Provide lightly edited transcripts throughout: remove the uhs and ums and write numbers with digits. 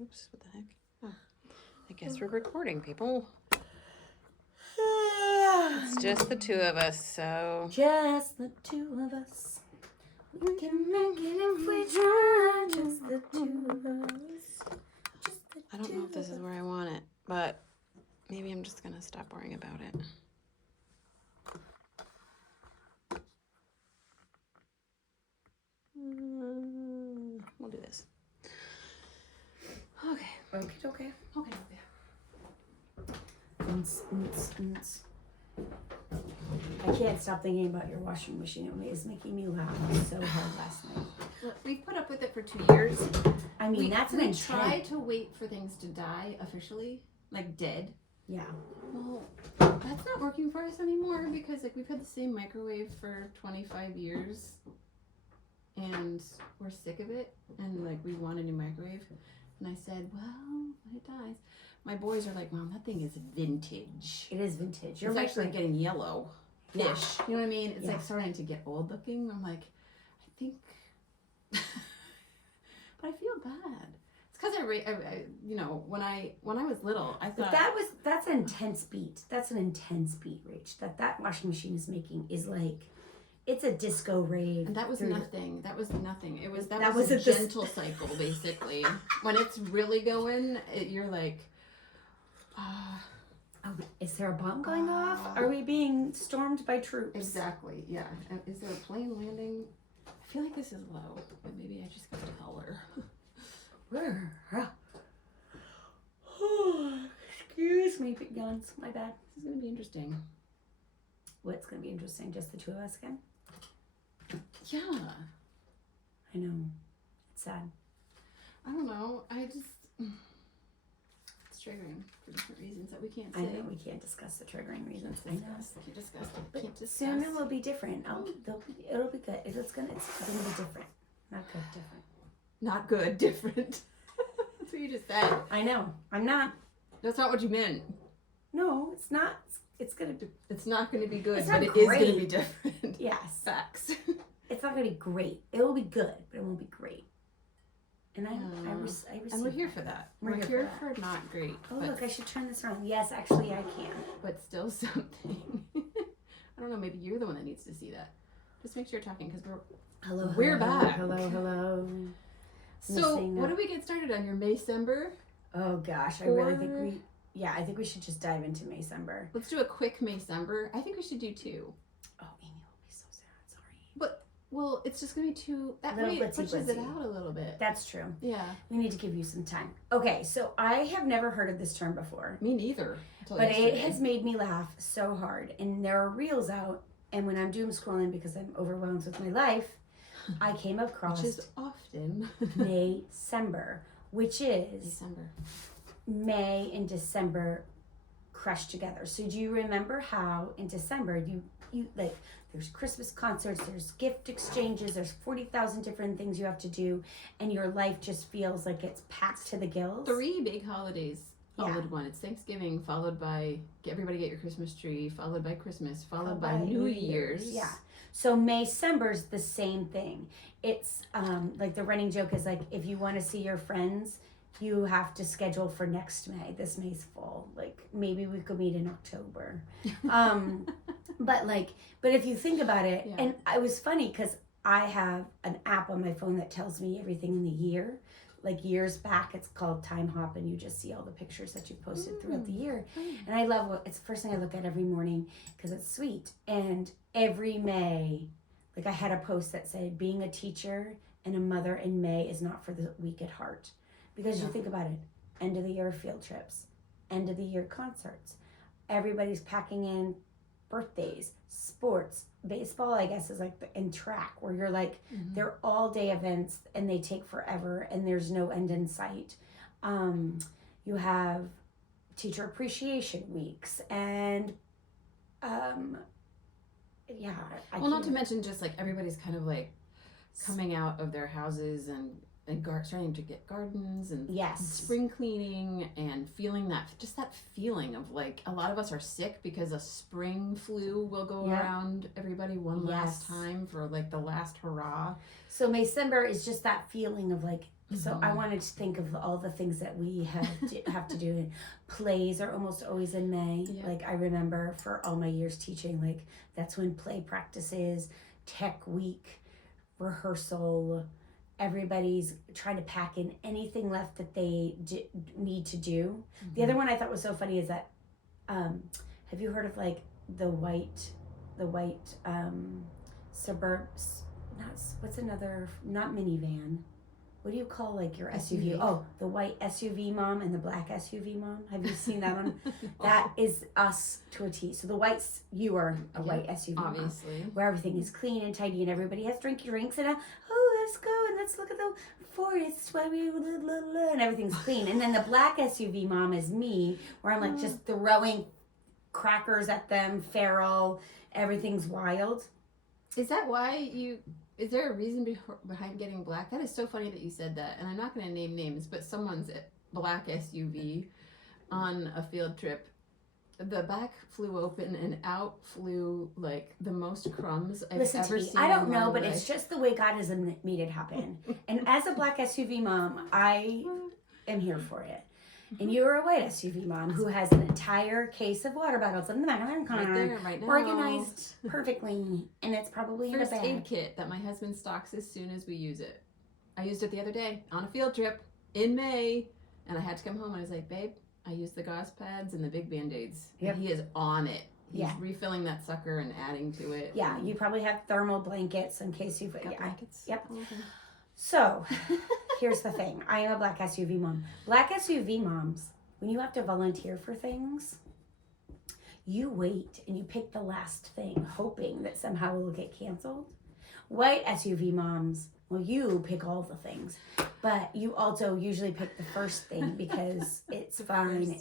Oops, what the heck? Oh, I guess we're recording, people. It's just the two of us, so. Just the two of us. We can make it if we try. Just the two of us. I don't know if this is where I want it, but maybe I'm just gonna stop worrying about it. We'll do this. Okay. Okay. I can't stop thinking about your washing machine. It was making me laugh so hard last night. Look, we've put up with it for 2 years. I mean, that's an We intent. try to wait for things to die officially, like dead. Yeah. Well, that's not working for us anymore because like we've had the same microwave for 25 years and we're sick of it and like we want a new microwave. And I said, well, when it dies, my boys are like, Mom, that thing is vintage. It is vintage. It's actually getting yellow. Yeah. Ish. You know what I mean? It's Yeah. like starting to get old looking. I'm like, I think, but I feel bad. It's because I you know, when I was little, I thought that's an intense beat. That's an intense beat, Rach. That washing machine is making is like, it's a disco rave. and that was nothing. That was nothing. It was That was a wasn't the- gentle cycle basically. When it's really going, you're like, Oh, is there a bomb going off? Are we being stormed by troops? exactly, yeah. And is there a plane landing? I feel like this is low, but maybe I just got to tell her. Excuse me, big guns. My bad. This is gonna be interesting. What's going to be interesting? Just the two of us again? Yeah. I know. It's sad. I don't know. It's triggering for different reasons that we can't say. I know we can't discuss the triggering reasons. I know. Can't discuss it. But Can't discuss. soon it will be different. It'll be good. It's gonna be different. Not good, different. Not good, different. That's what you just said. I know. I'm not. That's not what you meant. No, it's not. It's gonna be. It's not going to be good, It's but not it is great. going to be different. Yes. Facts. It's not gonna be great. It will be good, but it won't be great. And I receive. And we're here for that. We're here for not great. Oh, but, look, I should turn this around. Yes, actually, I can. but still something. I don't know. Maybe you're the one that needs to see that. Just make sure you're talking because we're back. Hello. So, Missing what do we get started on? Your Maycember? Oh gosh, I really think I think we should just dive into Maycember. Let's do a quick Maycember. I think we should do 2. Oh, Amy will be so sad. Sorry. But, well, it's just going to be 2. That Little way it blitzy pushes it blitzy. out a little bit. That's true. Yeah. We need to give you some time. Okay, so I have never heard of this term before, Me neither. but it has made me laugh so hard. And there are reels out, and when I'm doom scrolling because I'm overwhelmed with my life, I came across Which is often. Maycember, which is December. May and December crushed together. So do you remember how in December you like there's Christmas concerts, there's gift exchanges, there's 40,000 different things you have to do, and your life just feels like it's packed to the gills. 3 big holidays all Yeah. in one. It's Thanksgiving, followed by everybody get your Christmas tree, followed by Christmas, followed by New Year's. Yeah. So Maycember's the same thing. It's like the running joke is like if you want to see your friends, you have to schedule for next May. This May's full. Like maybe we could meet in October. But if you think about it, Yeah. and it was funny because I have an app on my phone that tells me everything in the year. Like years back, it's called Time Hop, and you just see all the pictures that you've posted throughout the year. And I love it's the first thing I look at every morning because it's sweet. And every May, like I had a post that said, being a teacher and a mother in May is not for the weak at heart. Because you think about it, end of the year field trips, end of the year concerts. Everybody's packing in birthdays, sports, baseball, I guess, is like, and track, where you're like, they're all day events and they take forever and there's no end in sight. You have teacher appreciation weeks and, Not to mention just like everybody's kind of like coming out of their houses and starting to get gardens and spring cleaning and feeling that feeling of like a lot of us are sick because a spring flu will go around everybody one last time for like the last hurrah. So Maycember is just that feeling of like So I wanted to think of all the things that we have to do. And plays are almost always in May. Yeah. Like I remember for all my years teaching, like that's when play practices, tech week, rehearsal. Everybody's trying to pack in anything left that they need to do. The other one I thought was so funny is that, have you heard of like the white suburbs? Not minivan. What do you call like your SUV? Oh, the white SUV mom and the black SUV mom. Have you seen that one? That is us to a T. So the whites, you are a white SUV obviously, mom, where everything is clean and tidy and everybody has drinks and let's go and let's look at the forest and everything's clean. And then the black SUV mom is me, where I'm like just throwing crackers at them, feral, everything's wild. Is that why you? Is there a reason behind getting black? That is so funny that you said that. And I'm not going to name names, but someone's black SUV on a field trip, the back flew open and out flew like the most crumbs I've ever seen. I don't know, but it's just the way God has made it happen. And as a black SUV mom, I am here for it. And you're a white SUV mom who has an entire case of water bottles in the back of her car, right there, right now, organized perfectly, and it's probably first in a bag. aid kit that my husband stocks as soon as we use it. I used it the other day on a field trip in May, and I had to come home and I was like, babe, I used the gauze pads and the big Band-Aids. Yep. And he is on it. He's refilling that sucker and adding to it. Yeah, you probably have thermal blankets in case you've got blankets. Yep. So here's the thing. I am a black SUV mom. Black SUV moms, when you have to volunteer for things, you wait and you pick the last thing, hoping that somehow it will get canceled. White SUV moms, well, you pick all the things, but you also usually pick the first thing because it's fine.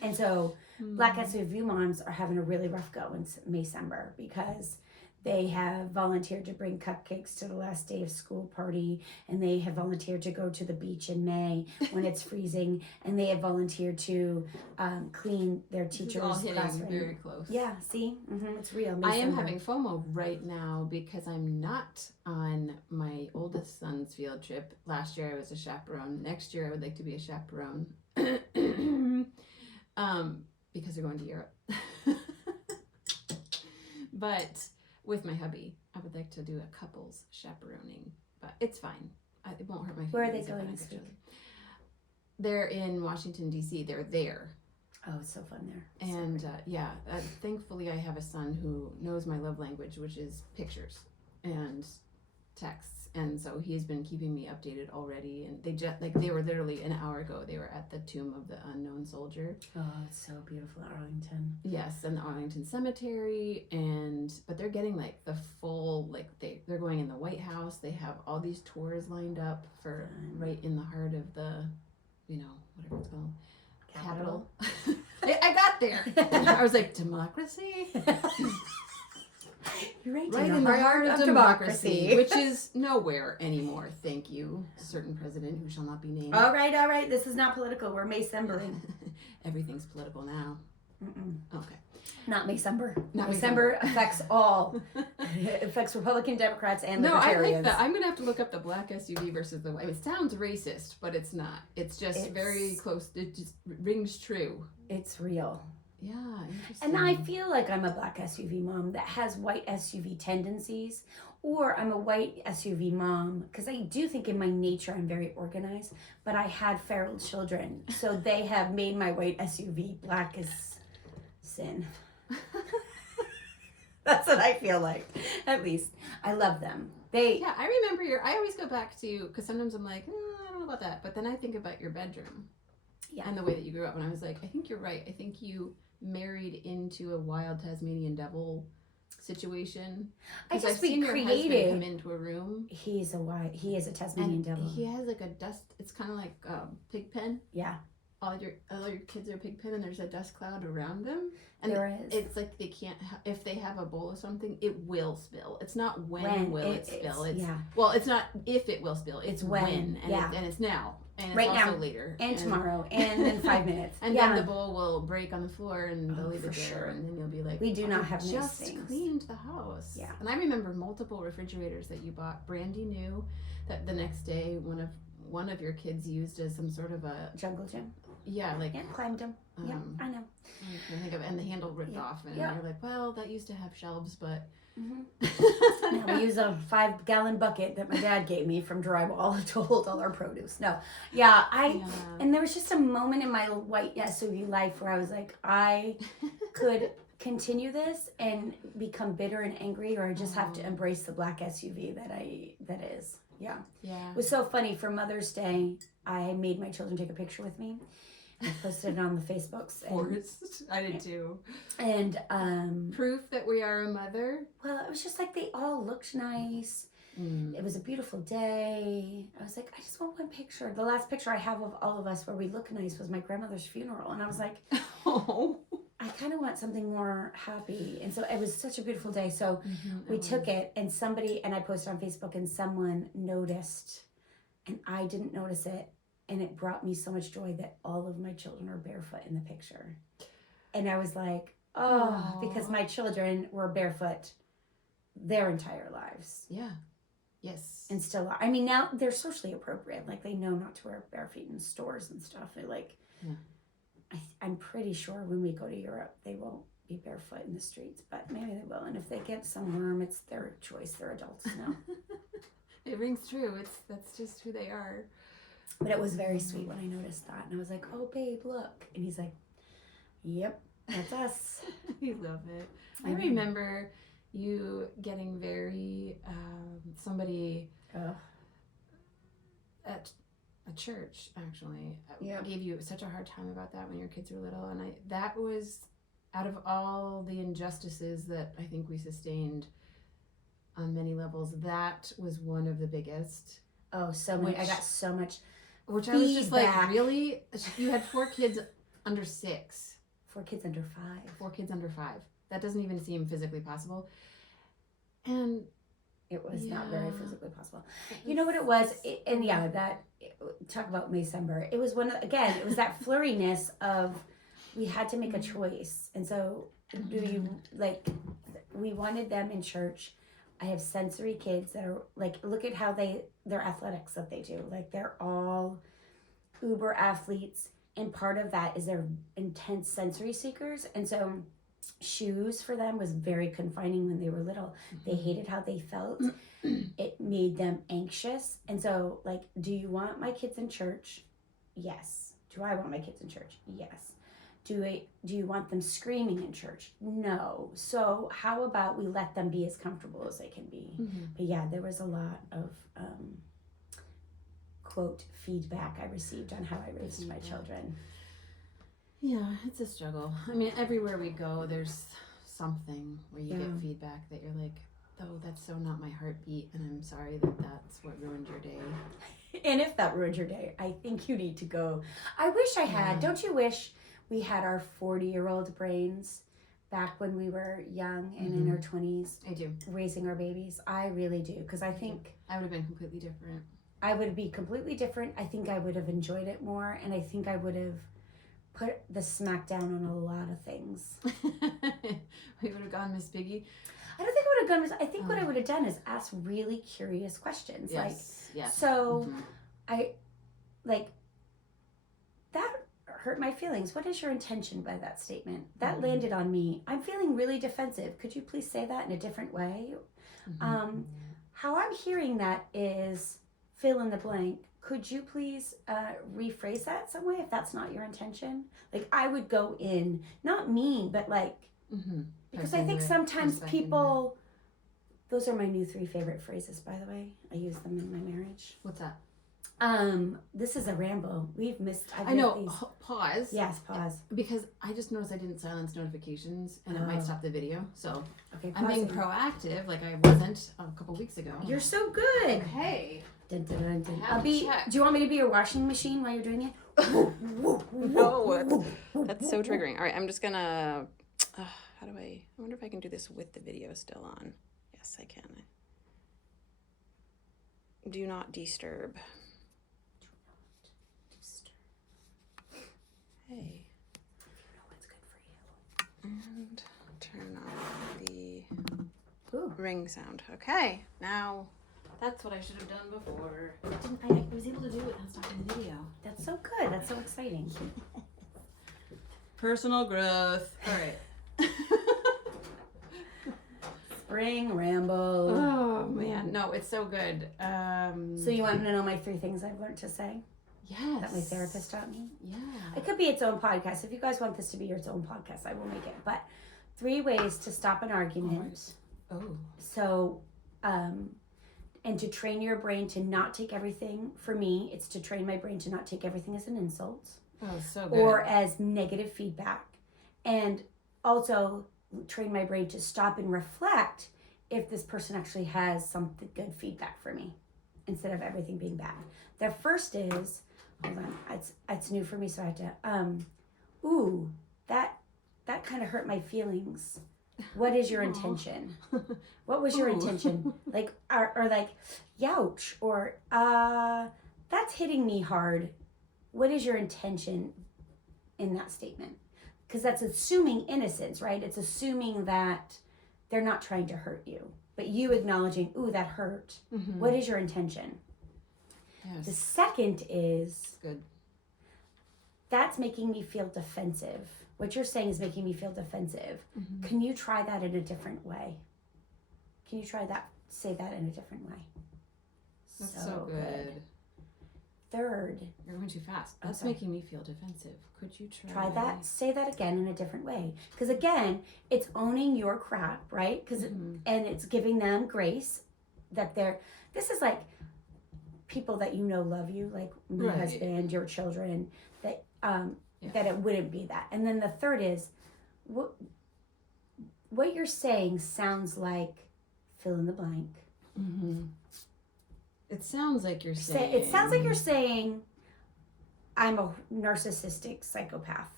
And so black SUV moms are having a really rough go in Maycember because they have volunteered to bring cupcakes to the last day of school party, and they have volunteered to go to the beach in May when it's freezing, and they have volunteered to clean their teacher's classroom. Very close. Yeah, see? It's real. I am having FOMO right now because I'm not on my oldest son's field trip. Last year I was a chaperone. Next year I would like to be a chaperone because they're going to Europe. But with my hubby, I would like to do a couples chaperoning, but it's fine. It won't hurt my feelings. Where are they going this week? They're in Washington, D.C. They're there. Oh, it's so fun there. And thankfully I have a son who knows my love language, which is pictures and texts. And so he's been keeping me updated already. And they were literally an hour ago, they were at the tomb of the unknown soldier. Oh, it's so beautiful, Arlington. Yes, and the Arlington Cemetery. But they're getting like the full, like they're going in the White House. They have all these tours lined up for right in the heart of the, whatever it's called. Capitol. I got there. I was like, democracy? You're right in the heart of democracy, which is nowhere anymore. Thank you, certain president who shall not be named. All right. This is not political. We're Maycembering. Everything's political now. Okay. Not Maycember. Maycember affects all. It affects Republican, Democrats, and Libertarians. I like that. I'm going to have to look up the black SUV versus the white. It sounds racist, but it's not. It's very close. It just rings true. It's real. Yeah, interesting. And I feel like I'm a black SUV mom that has white SUV tendencies, or I'm a white SUV mom because I do think in my nature I'm very organized, but I had feral children, so they have made my white SUV black as sin. That's what I feel like. At least I love them. I remember I always go back to, because sometimes I'm like, I don't know about that, but then I think about your bedroom. Yeah. And the way that you grew up, and I was like, I think you're right. I think you married into a wild Tasmanian devil situation. I just I've seen be creative. Your husband come into a room. He is a Tasmanian devil. He has like a dust. It's kind of like pig pen. Yeah. All your kids are pig pen, and there's a dust cloud around them. And there is. It's like they can't. If they have a bowl of something, it will spill. It's not when will it spill. Well, it's not if it will spill. It's when. And it's now. And it's right also now, later. And tomorrow, and in 5 minutes. And then the bowl will break on the floor, and they'll leave it there. Sure. And then you'll be like, we do not have nice things. Just cleaned the house. Yeah. And I remember multiple refrigerators that you bought, brandy new, that the next day one of one of your kids used as some sort of a jungle gym. Yeah, like climbed them. Yeah, I know. I think of, and the handle ripped off, and you're like, well, that used to have shelves, but. We use a 5-gallon bucket that my dad gave me from drywall to hold all our produce. And there was just a moment in my white SUV life where I was like, I could continue this and become bitter and angry, or I just have to embrace the black SUV that is. Yeah. It was so funny. For Mother's Day, I made my children take a picture with me. I posted it on the Facebooks. I did too. And proof that we are a mother. Well, it was just like they all looked nice. It was a beautiful day. I was like, I just want one picture. The last picture I have of all of us where we look nice was my grandmother's funeral, and I was like, oh, I kind of want something more happy. And so it was such a beautiful day. So we took it, and I posted on Facebook, and someone noticed, and I didn't notice it. And it brought me so much joy that all of my children are barefoot in the picture. And I was like, because my children were barefoot their entire lives. Yeah. Yes. And still are. I mean, now they're socially appropriate. Like, they know not to wear bare feet in stores and stuff. They're like, I'm pretty sure when we go to Europe, they won't be barefoot in the streets. But maybe they will. And if they get some worm, it's their choice. They're adults now. It rings true. That's just who they are. But it was very sweet when I noticed that. And I was like, oh, babe, look. And he's like, yep, that's us. We love it. I remember you getting very, somebody at a church, actually, gave you such a hard time about that when your kids were little. And that was, out of all the injustices that I think we sustained on many levels, that was one of the biggest. Oh, so much. I got so much. Which I was just like, really? You had 4 kids under 6. 4 kids under 5. 4 kids under 5. That doesn't even seem physically possible. And it was not very physically possible. You know what it was? Talk about Maycember. It was it was that flurriness of, we had to make a choice. And so we wanted them in church. I have sensory kids that are like, look at how their athletics that they do. Like, they're all uber athletes. And part of that is they're intense sensory seekers. And so shoes for them was very confining when they were little. They hated how they felt. It made them anxious. And so, like, do you want my kids in church? Yes. Do I want my kids in church? Yes. Do you want them screaming in church? No. So how about we let them be as comfortable as they can be? But yeah, there was a lot of quote feedback I received on how I raised my children. Yeah, it's a struggle. I mean, everywhere we go, there's something where you get feedback that you're like, oh, that's so not my heartbeat, and I'm sorry that's what ruined your day. And if that ruined your day, I think you need to go. I wish I had. Don't you wish we had our 40-year-old brains back when we were young and in our 20s? I do. Raising our babies. I really do. Because I think I would have been completely different. I would be completely different. I think I would have enjoyed it more. And I think I would have put the smack down on a lot of things. We would have gone Miss Piggy. I don't think I would have gone. I think what I would have done is ask really curious questions. That hurt my feelings. What is your intention by that statement? That landed on me. I'm feeling really defensive. Could you please say that in a different way? How I'm hearing that is fill in the blank. Could you please rephrase that some way if that's not your intention? Like, I would go in, not mean, but like, because I think sometimes people, those are my new 3 favorite phrases, by the way. I use them in my marriage. What's that? This is a ramble. I know. Pause. Yes, pause. Because I just noticed I didn't silence notifications, and it might stop the video. So I'm pausing. being proactive, like I wasn't a couple weeks ago. You're so good. Okay. Dun, dun, dun, dun. Do you want me to be your washing machine while you're doing it? No, that's so triggering. All right, I'm just gonna. I wonder if I can do this with the video still on. Yes, I can. Do not disturb. Hey. You know what's good for you. And turn on the ring sound. Okay, now That's what I should have done before. I was able to do it and stop in the video. That's so good. That's so exciting. Personal growth. All right. Spring ramble. Oh man, no, it's so good. So you want to know my 3 things I've learned to say? Yes. That my therapist taught me? Yeah. It could be its own podcast. If you guys want this to be your own podcast, I will make it. But 3 ways to stop an argument. Oh. So, and to train your brain to not take everything, for me, it's to train my brain to not take everything as an insult. Oh, so good. Or as negative feedback. And also train my brain to stop and reflect if this person actually has something good feedback for me instead of everything being bad. The first is, hold on, it's new for me, so I have to, ooh, that kind of hurt my feelings. What is your intention? What was your intention? Like, or like, youch, or that's hitting me hard. What is your intention in that statement? Because that's assuming innocence, right? It's assuming that they're not trying to hurt you, but you acknowledging, ooh, that hurt. Mm-hmm. What is your intention? Yes. The second is, good. That's making me feel defensive. What you're saying is making me feel defensive. Mm-hmm. Can you try that in a different way? Can you try that, say that in a different way? That's so good. Third. You're going too fast. That's making me feel defensive. Could you try that? Say that again in a different way. Because again, it's owning your crap, right? Because and it's giving them grace that this is like people that you know love you, like my husband, your children, that that it wouldn't be that. And then the third is what you're saying sounds like fill in the blank. Mm-hmm. It sounds like you're saying. It sounds like you're saying, I'm a narcissistic psychopath.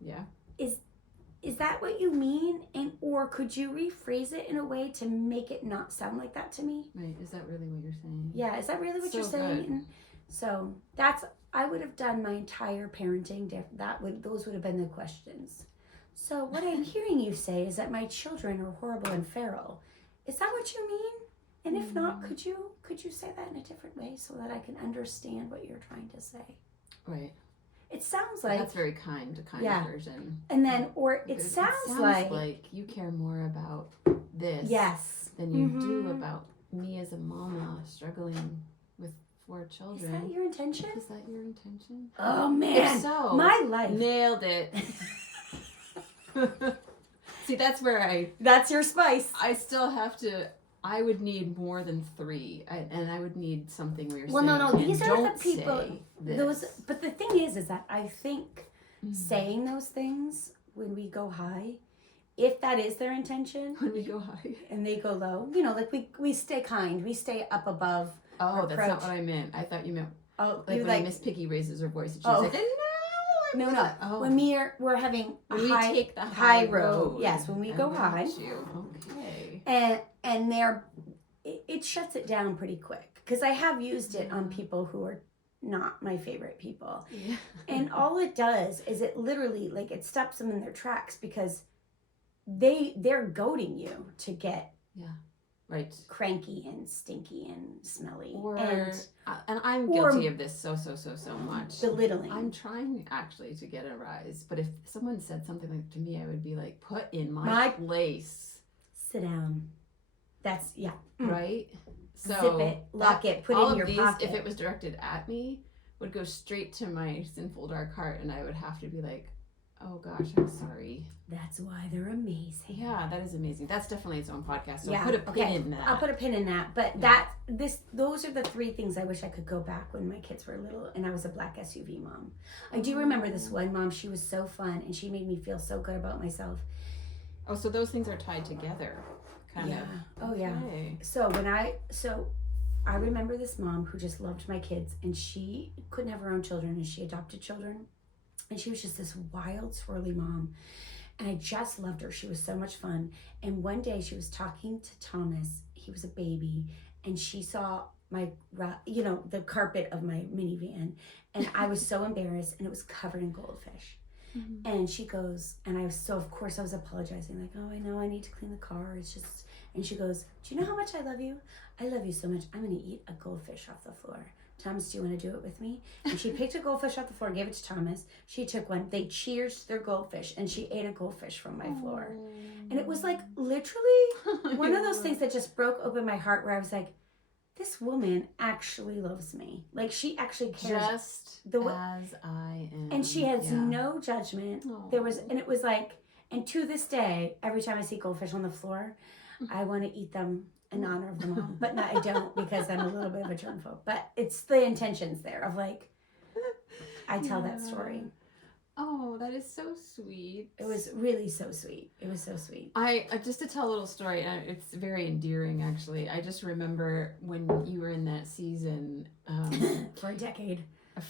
Yeah. Is that what you mean? Or could you rephrase it in a way to make it not sound like that to me? Right. Is that really what you're saying? Yeah. Is that really what you're saying? And so I would have done my entire parenting. Those would have been the questions. So what I'm hearing you say is that my children are horrible and feral. Is that what you mean? And if not, could you say that in a different way so that I can understand what you're trying to say? Right. It sounds like that's very kind version. And then, or it sounds like you care more about this than you do about me as a mama struggling with 4 children. Is that your intention? Is that your intention? Oh man, if so, my life. Nailed it. See, that's where that's your spice. I still have to. I would need more than 3, and I would need something where you're saying, no, these are the people. This. But the thing is that I think saying those things when we go high, if that is their intention, when we go high and they go low, like we stay kind, we stay up above. Oh, that's not what I meant. I thought you meant when Miss Piggy raises her voice and she's like, no. Oh. When we're having we take the high road. Yes, when we go high. Okay. And it shuts it down pretty quick because I have used it on people who are not my favorite people. Yeah. And all it does is it literally it stops them in their tracks because they're goading you to get cranky and stinky and smelly. And I'm guilty of this so much. Belittling. I'm trying actually to get a rise, but if someone said something like to me, I would be like, put in my place. Sit down. That's right. So zip it, lock it, put it in your pocket. If it was directed at me, would go straight to my sinful dark heart, and I would have to be like, oh gosh, I'm sorry. That's why they're amazing. Yeah, that is amazing. That's definitely its own podcast. So put a pin in that. I'll put a pin in that. But those are the 3 things I wish I could go back when my kids were little and I was a black SUV mom. I do remember this one mom. She was so fun and she made me feel so good about myself. Oh, so those things are tied together. Kind of. Oh yeah. So I remember this mom who just loved my kids and she couldn't have her own children and she adopted children. And she was just this wild, swirly mom. And I just loved her. She was so much fun. And one day she was talking to Thomas. He was a baby. And she saw the carpet of my minivan. And I was so embarrassed. And it was covered in goldfish. Mm-hmm. And she goes, and of course I was apologizing. Like, oh, I know I need to clean the car. It's just, And she goes, do you know how much I love you? I love you so much. I'm going to eat a goldfish off the floor. Thomas, do you want to do it with me? And she picked a goldfish off the floor, gave it to Thomas. She took one. They cheersed their goldfish, and she ate a goldfish from my floor. And it was like literally one of those things that just broke open my heart, where I was like, this woman actually loves me. Like, she actually cares. Just as I am. And she has no judgment. And it was like, and to this day, every time I see goldfish on the floor, I want to eat them in honor of the mom. But no, I don't, because I'm a little bit of a germphobe. But it's the intentions there of like, I tell that story. Oh, that is so sweet. It was really so sweet. It was so sweet. I just to tell a little story, and it's very endearing actually. I just remember when you were in that season For a decade.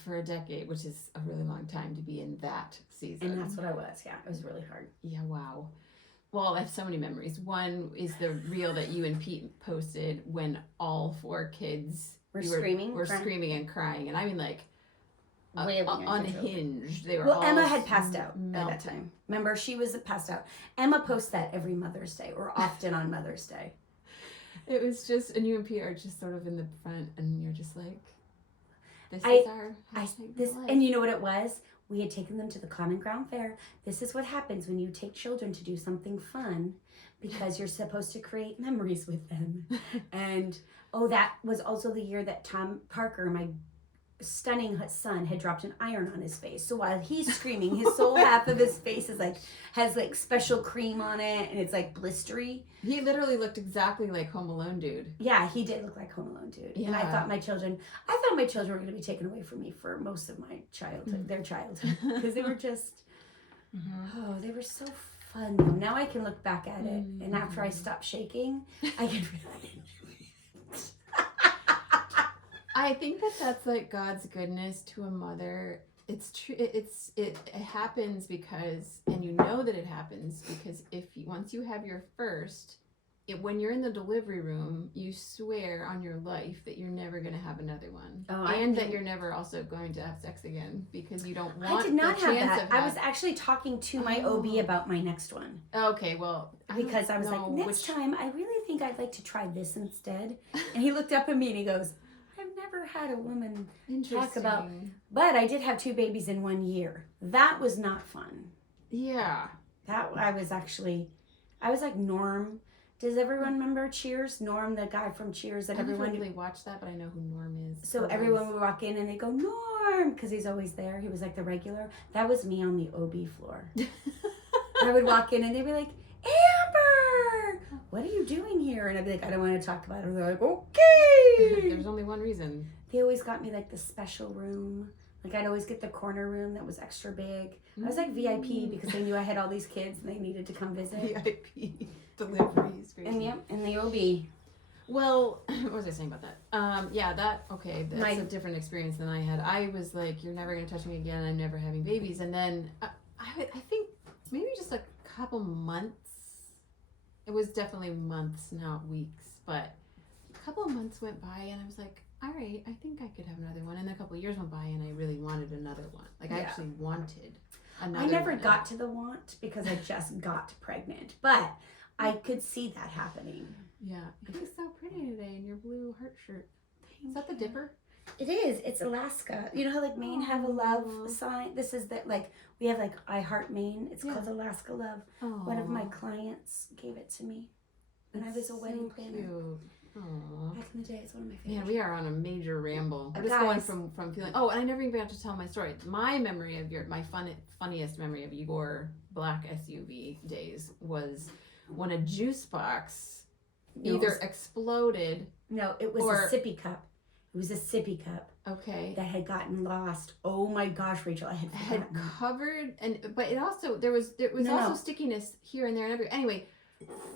For a decade, which is a really long time to be in that season. And that's what I was. Yeah, it was really hard. Yeah, wow. Well, I have so many memories. One is the reel that you and Pete posted when all 4 kids were screaming and crying, and I mean like unhinged. They were. Well, all Emma had passed out melted. at that time. Remember, she was passed out. Emma posts that every Mother's Day, or often on Mother's Day. It was just, and you and Pete are just sort of in the front, and you're just like, this is our this, and you know what it was? We had taken them to the Common Ground Fair. This is what happens when you take children to do something fun, because you're supposed to create memories with them. And that was also the year that Tom Parker, my stunning son, had dropped an iron on his face. So while he's screaming, his whole half of his face is like, has like special cream on it, and it's like blistery. He literally looked exactly like Home Alone dude. Yeah, he did look like Home Alone dude. Yeah. And I thought my children were going to be taken away from me for most of my childhood, their childhood, because they were just, they were so fun. Now I can look back at it, and after I stop shaking, I can really enjoy it. I think that's like God's goodness to a mother. It's true. It happens because, and you know that it happens because once you have your first, when you're in the delivery room, you swear on your life that you're never going to have another one, that you're never also going to have sex again, because you don't want. I did not have that. I was actually talking to my OB about my next one. Okay, well, because I was like, next time, I really think I'd like to try this instead. And he looked up at me and he goes, never had a woman talk about, but I did have 2 babies in 1 year. That was not fun. Yeah. I was like Norm. Does everyone remember Cheers? Norm, the guy from Cheers that everyone. I don't really watch that, but I know who Norm is. So everyone would walk in and they go, Norm, because he's always there. He was like the regular. That was me on the OB floor. I would walk in and they'd be like, Amber, what are you doing here? And I'd be like, I don't want to talk about it. And they're like, okay. There's only one reason. They always got me like the special room. Like I'd always get the corner room that was extra big. I was like VIP because they knew I had all these kids and they needed to come visit. VIP deliveries. And the OB. Well, what was I saying about that? That's a different experience than I had. I was like, you're never going to touch me again. I'm never having babies. And then I think maybe just a couple months. It was definitely months, not weeks, but a couple of months went by and I was like, all right, I think I could have another one. And then a couple of years went by and I really wanted another one. Like I actually wanted another one. I never got to the want because I just got pregnant, but I could see that happening. Yeah. You look so pretty today in your blue heart shirt. Is that the Dipper? It is. It's Alaska. You know how like Maine have a love sign? This is that like we have like I Heart Maine. It's called Alaska Love. Aww. One of my clients gave it to me when I was a wedding planner. Cute. Aww. Back in the day, it's one of my favorites. Man, we are on a major ramble. We're just going from feeling. Oh, and I never even got to tell my story. My memory of my funniest memory of your black SUV days was when a juice box either exploded. No, it was a sippy cup. It was a sippy cup. Okay. That had gotten lost. Oh my gosh, Rachel, I had forgotten. Had covered but it also there was stickiness here and there and everywhere. Anyway,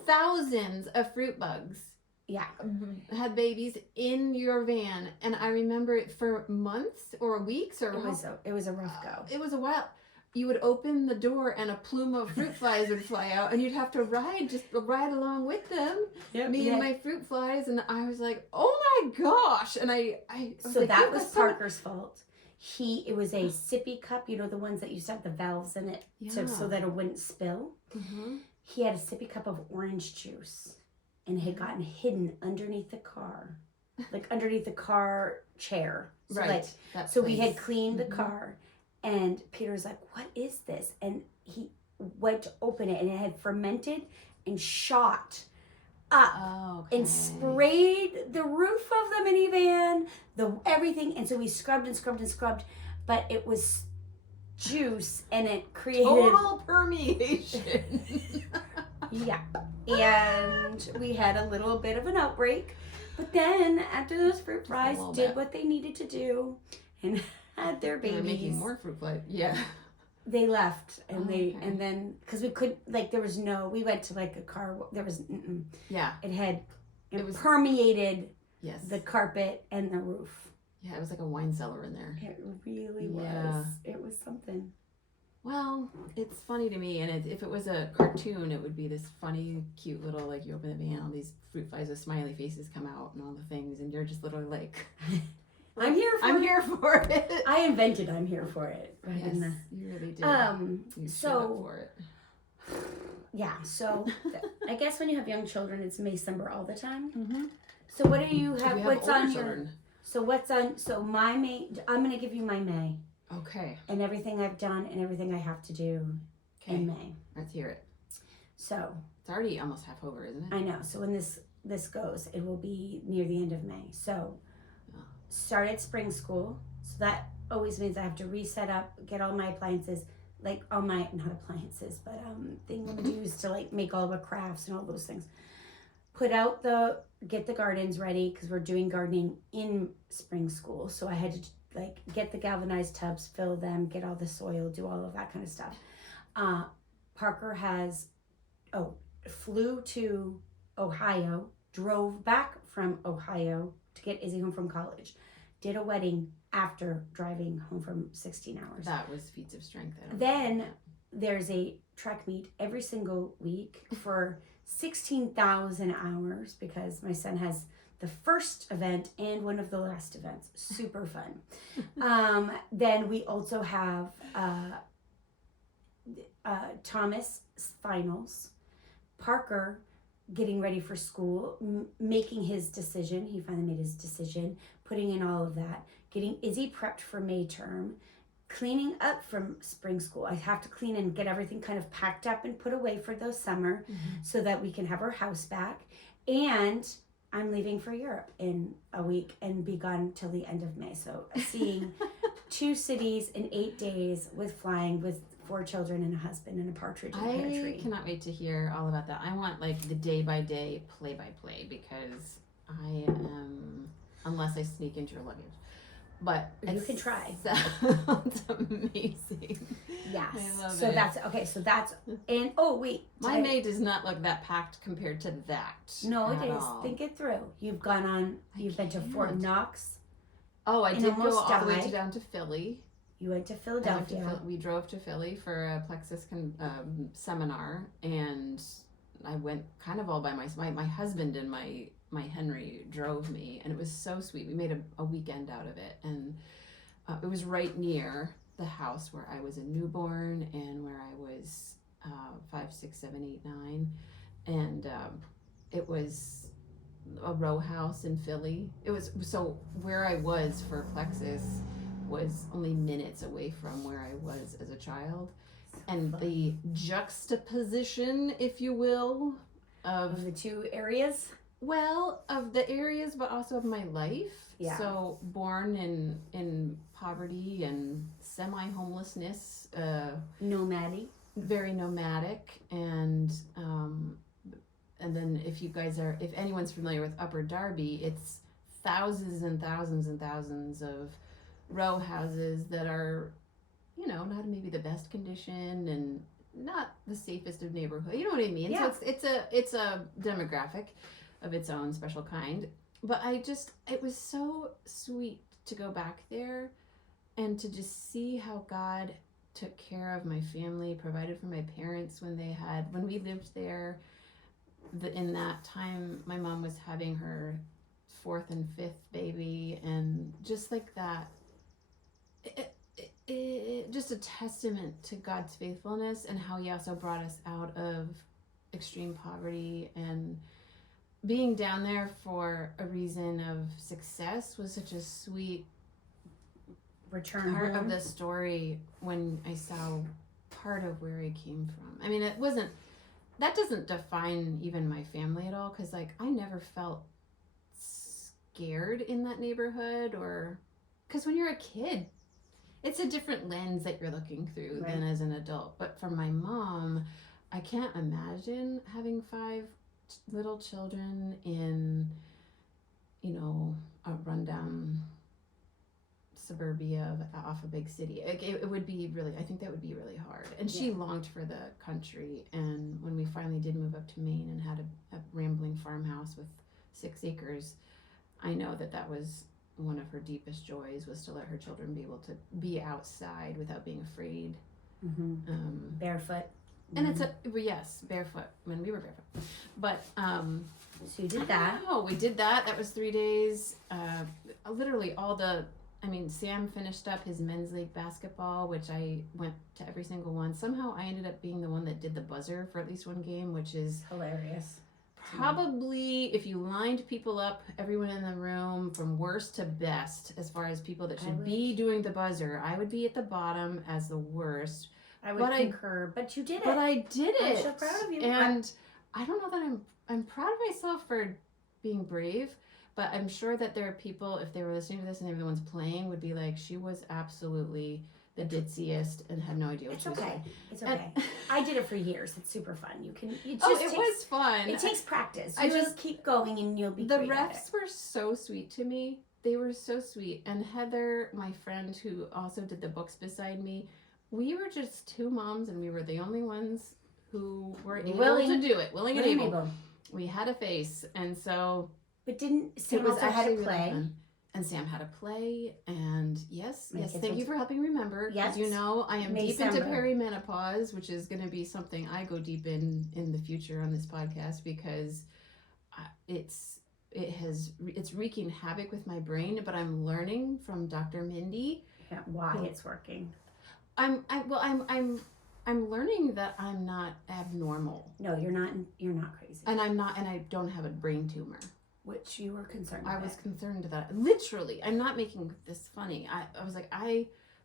thousands of fruit bugs. Yeah. Had babies in your van, and I remember it for months or weeks or it was a rough go. It was a while. You would open the door and a plume of fruit flies would fly out and you'd have to ride along with them. Yep. Me and my fruit flies, and I was like, oh my gosh. And I was like, that was Parker's fault. It was a sippy cup, you know, the ones that used to have the valves in it so that it wouldn't spill. Mm-hmm. He had a sippy cup of orange juice. and had gotten hidden underneath the car, like underneath the car chair. So right. So we had cleaned the car, and Peter's like, "What is this?" And he went to open it, and it had fermented and shot up and sprayed the roof of the minivan, everything. And so we scrubbed and scrubbed and scrubbed, but it was juice, and it created total permeation. Yeah. And we had a little bit of an outbreak. But then after those fruit flies did what they needed to do and had their babies. They were making more fruit flies. Yeah. They left, and and then because we couldn't, like, there was no, we went to like a car, there was it was permeated the carpet and the roof. Yeah, it was like a wine cellar in there. It really was. It was something. Well, it's funny to me, and if it was a cartoon, it would be this funny, cute little, like, you open the van, all these fruit flies with smiley faces come out and all the things, and you're just literally like, I'm here for it. I invented I'm here for it. Right. Yes, you really did. You showed up for it. Yeah, so I guess when you have young children, it's Maycember all the time. Mm-hmm. So what do you have? What's on your? So what's on? So my May. I'm gonna give you my May. Okay. And everything I've done and everything I have to do in May. Let's hear it. So it's already almost half over, isn't it? I know. So when this goes, it will be near the end of May. So started spring school. So that always means I have to reset up, get all my appliances, like all my, not appliances, but things to like make all the crafts and all those things. Get the gardens ready because we're doing gardening in spring school. So I had to like get the galvanized tubs, fill them, get all the soil, do all of that kind of stuff. Parker flew to Ohio, drove back from Ohio to get Izzy home from college, did a wedding after driving home from 16 hours. That was feats of strength. Then there's a track meet every single week for 16,000 hours because my son has the first event and one of the last events. Super fun. Then we also have Thomas finals, Parker getting ready for school, making his decision. He finally made his decision, putting in all of that, getting Izzy prepped for May term, cleaning up from spring school. I have to clean and get everything kind of packed up and put away for the summer so that we can have our house back. And I'm leaving for Europe in a week and be gone till the end of May. So seeing 2 cities in 8 days with flying with 4 children and a husband and a partridge in a pear tree. I cannot wait to hear all about that. I want like the day by day, play by play, because I am, unless I sneak into your luggage. But you can try. Sounds amazing. Yes. I love so it. that's okay. So that's and my May does not look that packed compared to that. No, it is. Think it through. You've gone on. You've been to Fort Knox. Oh, I did go all the way down to Philly. You went to Philadelphia. We drove to Philly for a Plexus seminar, and I went kind of all by myself. My husband and my Henry drove me, and it was so sweet. We made a weekend out of it, and it was right near the house where I was a newborn and where I was 5, 6, 7, 8, 9, and it was a row house in Philly. It was so where I was for Plexus was only minutes away from where I was as a child, and the juxtaposition, if you will, of the 2 areas. Well, of the areas, but also of my life. Yeah. So born in poverty and semi-homelessness. Nomadic. Very nomadic, and then if anyone's familiar with Upper Darby, it's thousands and thousands and thousands of row houses that are, not maybe the best condition and not the safest of neighborhood. You know what I mean? Yeah. So it's a demographic of its own special kind. But it was so sweet to go back there and to just see how God took care of my family, provided for my parents when we lived there. In that time, my mom was having her 4th and 5th baby, and just like that, just a testament to God's faithfulness and how he also brought us out of extreme poverty and being down there for a reason of success was such a sweet return part home. of the story when I saw part of where I came from. I mean, it wasn't, that doesn't define even my family at all, because like I never felt scared in that neighborhood, or because when you're a kid it's a different lens that you're looking through Right. than as an adult. But for my mom, I can't imagine having 5 little children in, you know, a rundown suburbia off a big city. It would be really, I think that would be really hard. And she longed for the country. And when we finally did move up to Maine and had a rambling farmhouse with 6 acres, I know that was one of her deepest joys, was to let her children be able to be outside without being afraid. Barefoot. And it's yes, barefoot, when we were barefoot. But so you did that. Oh, we did that. That was 3 days. Literally Sam finished up his men's league basketball, which I went to every single one. Somehow I ended up being the one that did the buzzer for at least one game, which is hilarious. Probably, if you lined people up, everyone in the room from worst to best, as far as people that should be doing the buzzer, I would be at the bottom as the worst. I would concur, but you did it. But I did it. I'm so proud of you. And I don't know that I'm proud of myself for being brave, but I'm sure that there are people, if they were listening to this and everyone's playing, would be like, she was absolutely the ditziest and had no idea what she was doing. It's okay. I did it for years. It's super fun. It was fun. It takes practice. I just keep going and you'll be great at it. The refs were so sweet to me. They were so sweet. And Heather, my friend who also did the books beside me, we were just 2 moms and we were the only ones who were able to do it. Willing and able. We had a face. And so... But didn't Sam also had to play? Really, and Sam had a play, and yes, thank you for helping remember. Yes, you know, I am deep into perimenopause, which is going to be something I go deep in the future on this podcast, because it's wreaking havoc with my brain. But I'm learning from Dr. Mindy why it's working. I'm learning that I'm not abnormal. No, you're not. You're not crazy. And I'm not, and I don't have a brain tumor. Which you were concerned about. I was concerned that, literally, I'm not making this funny. I was like,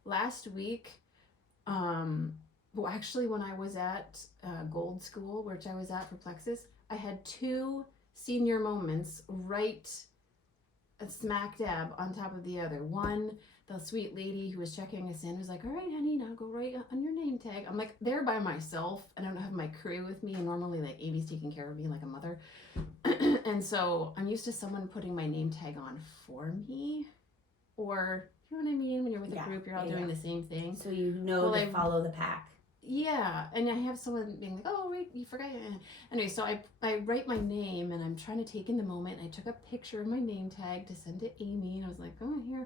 last week, actually when I was at Gold School, which I was at for Plexus, I had 2 senior moments right smack dab on top of the other. One, the sweet lady who was checking us in was like, all right, honey, now go right on your name tag. I'm like there by myself, and I don't have my crew with me, and normally like Amy's taking care of me like a mother. And so I'm used to someone putting my name tag on for me, or you know what I mean, when you're with a group, you're all doing the same thing. So you know to follow the pack. Yeah, and I have someone being like, oh, wait, you forgot. Anyway, so I write my name, and I'm trying to take in the moment, and I took a picture of my name tag to send to Amy, and I was like, oh, here.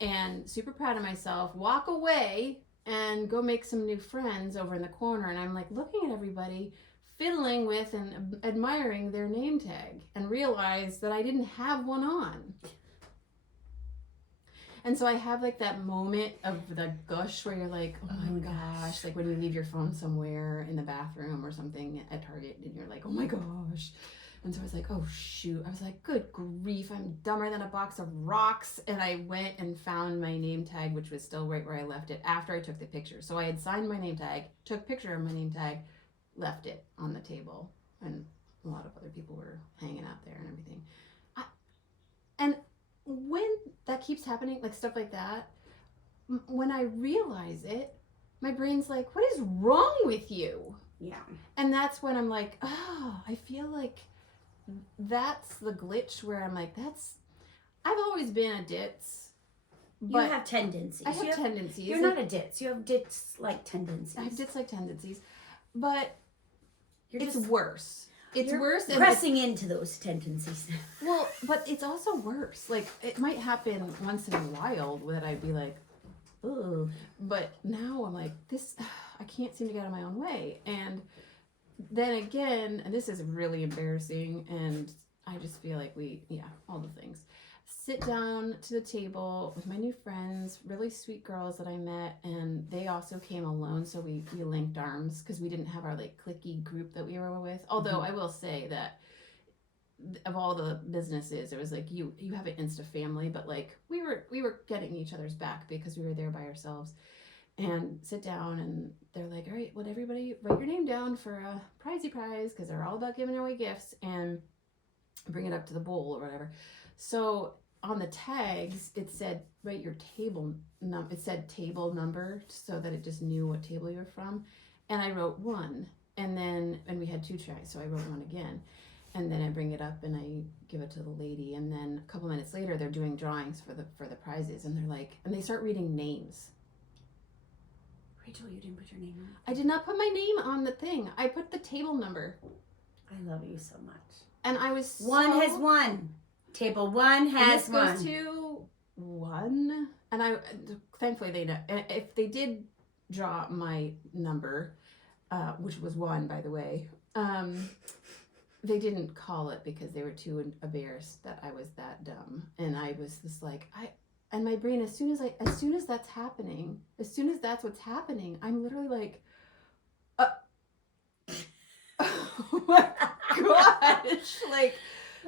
And super proud of myself, walk away and go make some new friends over in the corner. And I'm like looking at everybody, fiddling with and admiring their name tag, and realize that I didn't have one on. And so I have like that moment of the gush where you're like, oh my gosh, like when you leave your phone somewhere in the bathroom or something at Target and you're like, oh my gosh. And so I was like, oh shoot. I was like, good grief, I'm dumber than a box of rocks. And I went and found my name tag, which was still right where I left it after I took the picture. So I had signed my name tag, took a picture of my name tag, left it on the table. And a lot of other people were hanging out there and everything. And when that keeps happening, like stuff like that, when I realize it, my brain's like, what is wrong with you? Yeah. And that's when I'm like, oh, I feel like that's the glitch where I'm like, I've always been a ditz. But you have tendencies. I have tendencies. You're not a ditz. You have ditz-like tendencies. I have ditz-like tendencies. But it's just worse. It's worse. Pressing into those tendencies. Well, but it's also worse. Like, it might happen once in a while that I'd be like, ugh. But now I'm like, I can't seem to get out of my own way. And then again, and this is really embarrassing, and I just feel like all the things. Sit down to the table with my new friends, really sweet girls that I met, and they also came alone, so we linked arms because we didn't have our like cliquey group that we were with. Although I will say that of all the businesses, it was like you have an Insta family, but like we were getting each other's back because we were there by ourselves. And sit down, and they're like, all right, well, everybody write your name down for a prizey prize, because they're all about giving away gifts, and bring it up to the bowl or whatever. So on the tags, it said write your table it said table number, so that it just knew what table you were from. And I wrote 1, and we had 2 tries, so I wrote 1 again. And then I bring it up and I give it to the lady, and then a couple minutes later they're doing drawings for the prizes, and they're like, and they start reading names. Rachel, you didn't put your name on. I did not put my name on the thing. I put the table number. I love you so much. And I was One has won. Table 1 has won. This goes to 1. And I, thankfully they know. If they did draw my number, which was 1, by the way, they didn't call it because they were too embarrassed that I was that dumb. And I was just like, and my brain, as soon as that's happening, as soon as that's what's happening, I'm literally like, oh my gosh, like,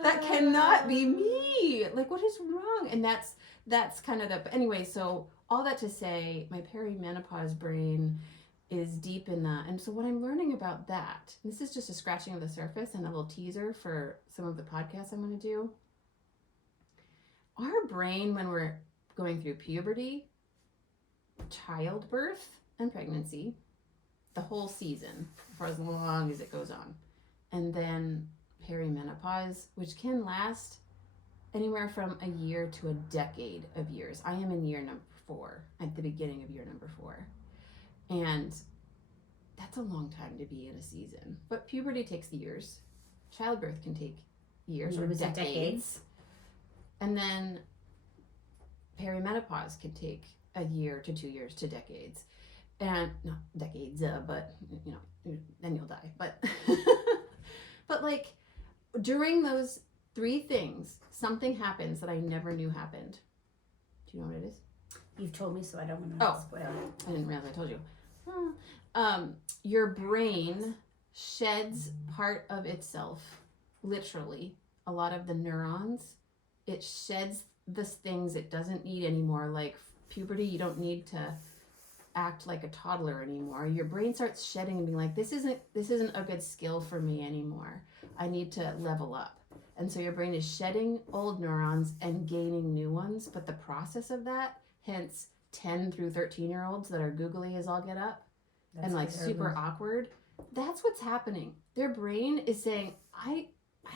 that cannot be me. Like, what is wrong? And that's kind of but anyway, so all that to say, my perimenopause brain is deep in that. And so what I'm learning about that, this is just a scratching of the surface and a little teaser for some of the podcasts I'm going to do. Our brain, when we're going through puberty, childbirth, and pregnancy, the whole season for as long as it goes on, and then perimenopause, which can last anywhere from a year to a decade of years. I am in year number 4, at the beginning of year number 4, and that's a long time to be in a season. But puberty takes years, childbirth can take years or decades. And then perimenopause could take a year to 2 years to decades. And not decades, but you know, then you'll die. But but like during those 3 things, something happens that I never knew happened. Do you know what it is? You've told me, so I don't want to spoil it. I didn't realize I told you. Your brain sheds part of itself, literally. A lot of the neurons, it sheds the things it doesn't need anymore. Like puberty, you don't need to act like a toddler anymore. Your brain starts shedding and being like, this isn't a good skill for me anymore. I need to level up. And so your brain is shedding old neurons and gaining new ones. But the process of that, hence 10 through 13-year-olds that are googly as all get up, and like super awkward, that's what's happening. Their brain is saying, I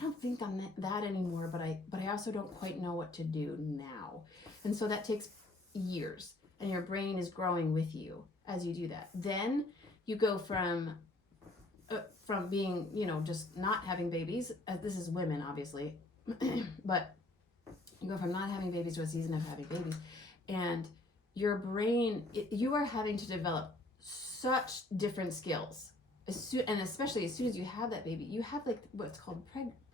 don't think I'm that anymore, but I also don't quite know what to do now. And so that takes years, and your brain is growing with you as you do that. Then you go from being, just not having babies, this is women obviously, but you go from not having babies to a season of having babies, and your brain, you are having to develop such different skills. And especially as soon as you have that baby, you have like what's called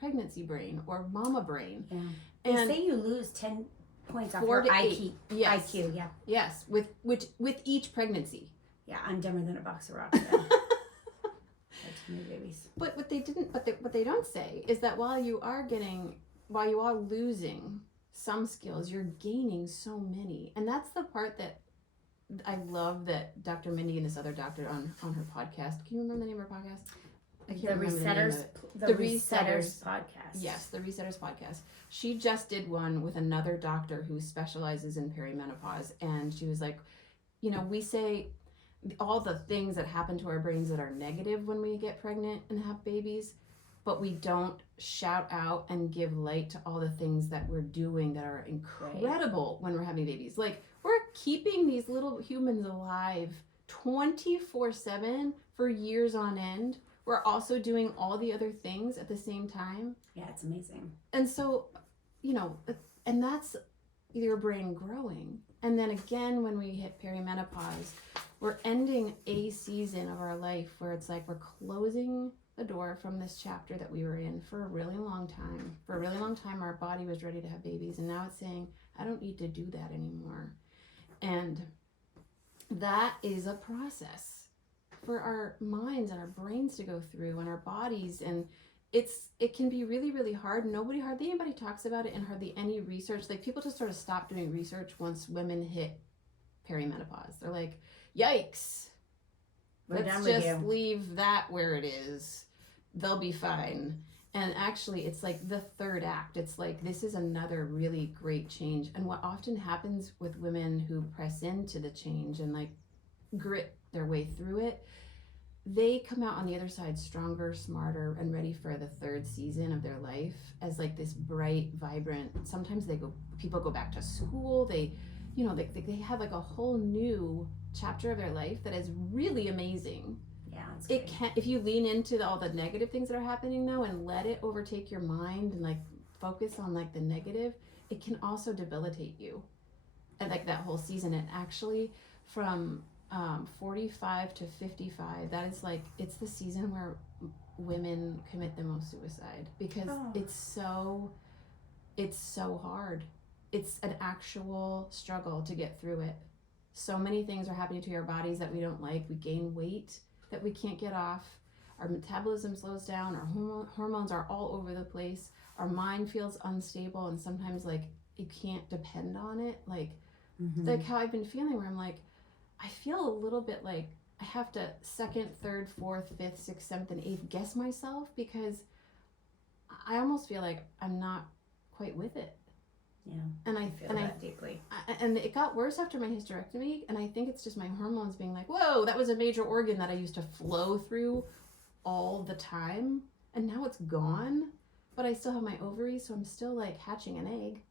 pregnancy brain or mama brain. Yeah. And they say you lose 10 points off 4 your to IQ. 8. Yes. IQ, yeah. Yes, with each pregnancy. Yeah, I'm dumber than a box of rocks. Too many babies. But what they don't say is that while you are losing some skills, you're gaining so many. And that's the part that I love that Dr. Mindy and this other doctor on her podcast. Can you remember the name of her podcast? I can't remember the name of it. The Resetters podcast. Yes, the Resetters podcast. She just did one with another doctor who specializes in perimenopause, and she was like, we say all the things that happen to our brains that are negative when we get pregnant and have babies, but we don't shout out and give light to all the things that we're doing that are incredible when we're having babies. Like, we're keeping these little humans alive 24/7 for years on end. We're also doing all the other things at the same time. Yeah, it's amazing. And so, and that's your brain growing. And then again, when we hit perimenopause, we're ending a season of our life where it's like we're closing the door from this chapter that we were in for a really long time. For a really long time, our body was ready to have babies, and now it's saying, I don't need to do that anymore. And that is a process for our minds and our brains to go through, and our bodies, and it can be really, really hard. Hardly anybody talks about it, and hardly any research. Like, people just sort of stop doing research once women hit perimenopause. They're like, yikes. Let's just leave that where it is. They'll be fine. And actually, it's like the third act. It's like, this is another really great change. And what often happens with women who press into the change and like grit their way through it, they come out on the other side stronger, smarter, and ready for the third season of their life as like this bright, vibrant. Sometimes people go back to school. They have like a whole new chapter of their life that is really amazing. Yeah, it can, if you lean into all the negative things that are happening though and let it overtake your mind and like focus on like the negative, it can also debilitate you. And like that whole season, and actually from 45 to 55, that is like, it's the season where women commit the most suicide because it's so hard. It's an actual struggle to get through it. So many things are happening to our bodies that we don't like. We gain weight that we can't get off. Our metabolism slows down. Our hormones are all over the place. Our mind feels unstable, and sometimes like you can't depend on it. Like how I've been feeling, where I'm like, I feel a little bit like I have to second, third, fourth, fifth, sixth, seventh, and eighth guess myself because I almost feel like I'm not quite with it. Yeah, and I feel that deeply. And it got worse after my hysterectomy, and I think it's just my hormones being like, whoa, that was a major organ that I used to flow through all the time, and now it's gone, but I still have my ovaries, so I'm still like hatching an egg.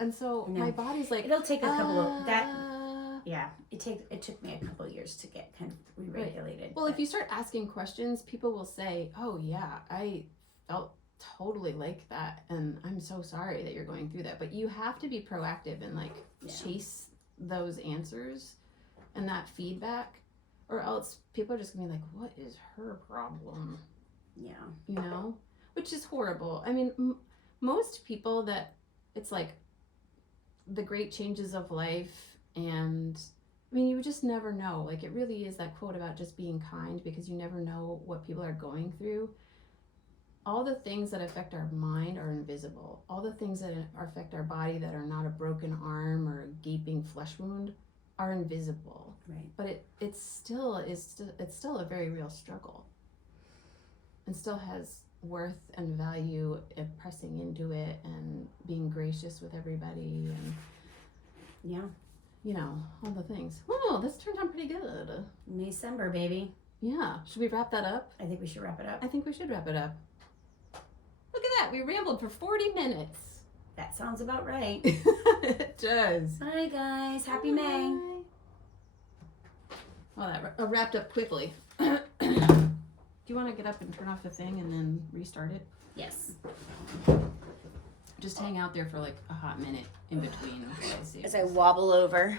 And so my body's like, it'll take a couple of that. Yeah, it took me a couple of years to get kind of re-regulated. Right. Well, if you start asking questions, people will say, oh yeah, I felt totally like that, and I'm so sorry that you're going through that. But you have to be proactive and like chase those answers and that feedback, or else people are just gonna be like, what is her problem? Yeah, which is horrible. I mean, most people that it's like the great changes of life, and I mean, you just never know. Like, it really is that quote about just being kind, because you never know what people are going through. All the things that affect our mind are invisible. All the things that affect our body that are not a broken arm or a gaping flesh wound are invisible. Right. But it's still a very real struggle, and still has worth and value in pressing into it and being gracious with everybody, and all the things. Oh, this turned out pretty good. Maycember, baby. Yeah. Should we wrap that up? I think we should wrap it up. I think we should wrap it up. Look at that. We rambled for 40 minutes. That sounds about right. It does. Bye, guys. Happy May. Well, that wrapped up quickly. Do you want to get up and turn off the thing and then restart it? Yes. Just hang out there for like a hot minute in between. As I wobble over.